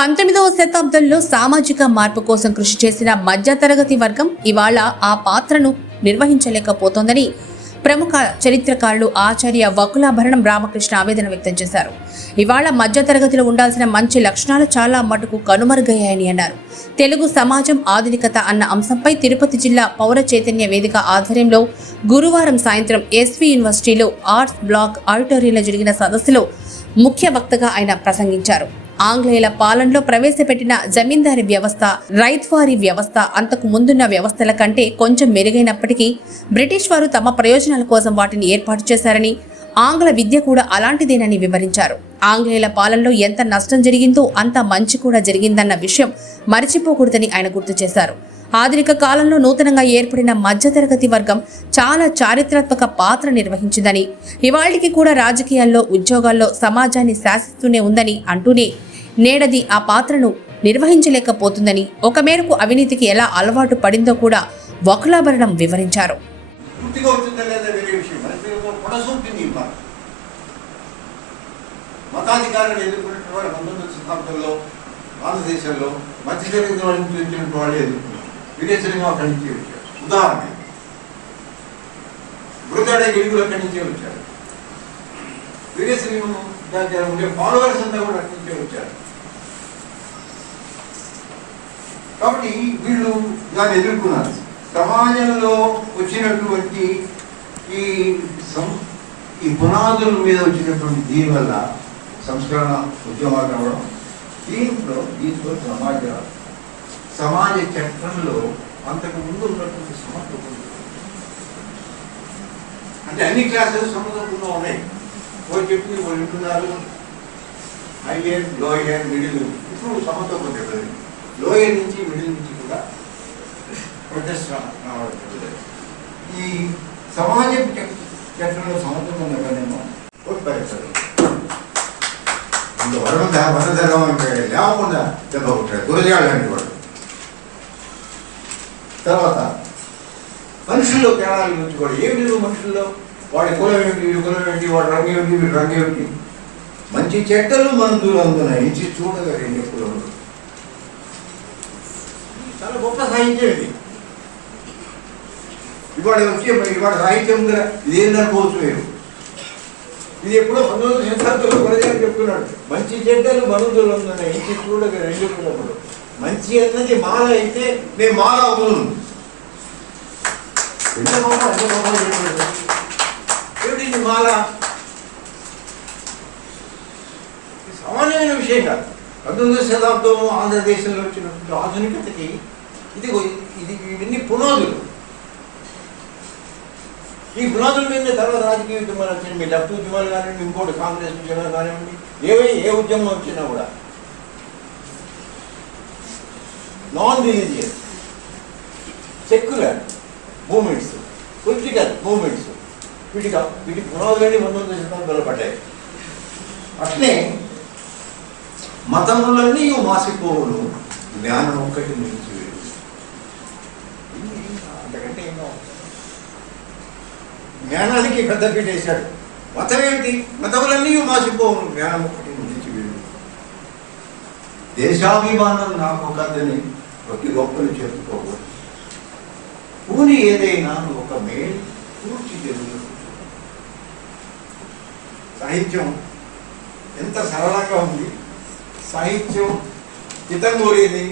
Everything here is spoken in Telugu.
పంతొమ్మిదవ శతాబ్దంలో సామాజిక మార్పు కోసం కృషి చేసిన మధ్యతరగతి వర్గం ఇవాళ ఆ పాత్రను నిర్వహించలేకపోతోందని ప్రముఖ చరిత్రకారులు ఆచార్య వకులాభరణం రామకృష్ణ ఆవేదన వ్యక్తం చేశారు. ఇవాళ మధ్యతరగతిలో ఉండాల్సిన మంచి లక్షణాలు చాలా మటుకు కనుమరుగయ్యాయని అన్నారు. తెలుగు సమాజం ఆధునికత అన్న అంశంపై తిరుపతి జిల్లా పౌర చైతన్య వేదిక ఆధ్వర్యంలో గురువారం సాయంత్రం ఎస్వి యూనివర్సిటీలో ఆర్ట్స్ బ్లాక్ ఆడిటోరియంలో జరిగిన సదస్సులో ముఖ్య వక్తగా ఆయన ప్రసంగించారు. ఆంగ్లేయుల పాలనలో ప్రవేశపెట్టిన జమీందారీ వ్యవస్థ రైత్వారీ వ్యవస్థ అంతకు ముందున్న వ్యవస్థల కంటే కొంచెం మెరుగైనప్పటికీ బ్రిటిష్ వారు తమ ప్రయోజనాల కోసం వాటిని ఏర్పాటు చేశారని ఆంగ్ల విద్య కూడా అలాంటిదేనని వివరించారు. ఆంగ్లేయుల పాలనలో ఎంత నష్టం జరిగిందో అంత మంచి కూడా జరిగిందన్న విషయం మరిచిపోకూడదని ఆయన గుర్తు చేశారు. ఆధునిక కాలంలో నూతనంగా ఏర్పడిన మధ్యతరగతి వర్గం చాలా చారిత్రాత్మక పాత్ర నిర్వహించిందని ఇవాళకి కూడా రాజకీయాల్లో ఉద్యోగాల్లో సమాజాన్ని శాసిస్తూనే ఉందని అంటూనే నేడది ఆ పాత్రను నిర్వహించలేకపోతుందని ఒక మేరకు అవినీతికి ఎలా అలవాటు పడిందో కూడా వకులాభరణం వివరించారు. మతాధికారులు ఎదుర్కొన్నటువంటి శతాబ్దంలో భారతదేశంలో వాళ్ళ నుంచి వచ్చినటువంటి వాళ్ళు ఎదుర్కొన్నారు. విదేశంగా అక్కడి నుంచి వచ్చారు. ఉదాహరణ గిడుగులు అక్కడి నుంచే వచ్చారు. ఉండే ఫాలోవర్స్ అంతా కూడా అక్కడి నుంచే వచ్చారు. కాబట్టి వీళ్ళు దాన్ని ఎదుర్కొన్నారు. సమాజంలో వచ్చినటువంటి ఈ సం- ఈ పునాదుల మీద వచ్చినటువంటి దీని వల్ల సంస్కరణ ఉద్యమాలు రావడం దీంట్లో దీంతో సమాజ సమాజ చట్టంలో అంతకు ముందు ఉన్నటువంటి సమత్వం అంటే అన్ని క్లాసెస్ సమర్థకుండా ఉన్నాయి. వాళ్ళు చెప్పింది వాళ్ళు వింటున్నారు. హైయర్ లోయర్ మిడిల్ ఇప్పుడు సమతూకం చెప్పలేదు లోయర్ నుంచి మిడిల్ నుంచి కూడా ప్రొటెస్ట్ రావడం ఈ సమాజ చట్టంలో సమత్వం ఉండగానేమో ఓటు పరీక్షలు ఇంత వరం వరం లేకుండా దెబ్బ కొట్టాడు. గురజాడు వాడు తర్వాత మనుషుల్లో తేడాల గురించి కూడా ఏమి లేవు మనుషుల్లో. వాడి కులం ఏమిటి వీడి కులం ఏమిటి వాడి రంగు ఏమిటి వీడి రంగు ఏమిటి? మంచి చెడ్డలు మందులు అందున ఇంచి చూడగలిగిన కులంలో చాలా గొప్ప సాహిత్యం ఇది. ఇవాళ వచ్చే ఇవాళ సాహిత్యం కదా ఇదేందనుకోవచ్చు మీరు? ఇది ఎప్పుడో పంతొమ్మిది శతాబ్దంలో గురజాని చెప్తున్నాడు. మంచి చెడ్డలు మనుషులు ఉందని ఇంటి చూడగా రెండు కులములు మంచి అన్నది మాల అయితే నేను మాల అవును ఎంత గొప్ప, ఎంత గొప్ప చెప్పాడు. ఏమిటి ఇది మాల ఇది సామాన్యమైన విషయం కాదు శతాబ్దము ఆంధ్రదేశంలో వచ్చినటువంటి ఆధునికతకి ఇది ఇది ఇవన్నీ పునాదులు. ఈ పునాదుల మీద తర్వాత రాజకీయ ఉద్యమాలు వచ్చినాయి మీ లెఫ్ట్ ఉద్యమాలు కానివ్వండి ఇంకోటి కాంగ్రెస్ ఉద్యమాలు కానివ్వండి ఏవై ఏ ఉద్యమం వచ్చినా కూడా. Non religious secular movements political movements వీటిగా వీటి పునాదులన్నీ పంతొమ్మిది శతాబ్దాలు పడ్డాయి. అట్లే మతములన్నీ మాసిపోవును. జ్ఞానం ఒక్కటి మించి అంతకంటే ఏమో జ్ఞానానికి పెద్ద పెట్టేశాడు మతం ఏంటి? మతములన్నీ మాసిపోవును. జ్ఞానం ఒకటి మించి దేశాభిమానం నాకు కదని ప్రతి గొప్పలు చెప్పుకోకూడదు పూని ఏదైనా ఒక మేలు పూర్తి జరుగుతుంది సాహిత్యం ఎంత సరళంగా ఉంది. సాహిత్యం హితం కోరేది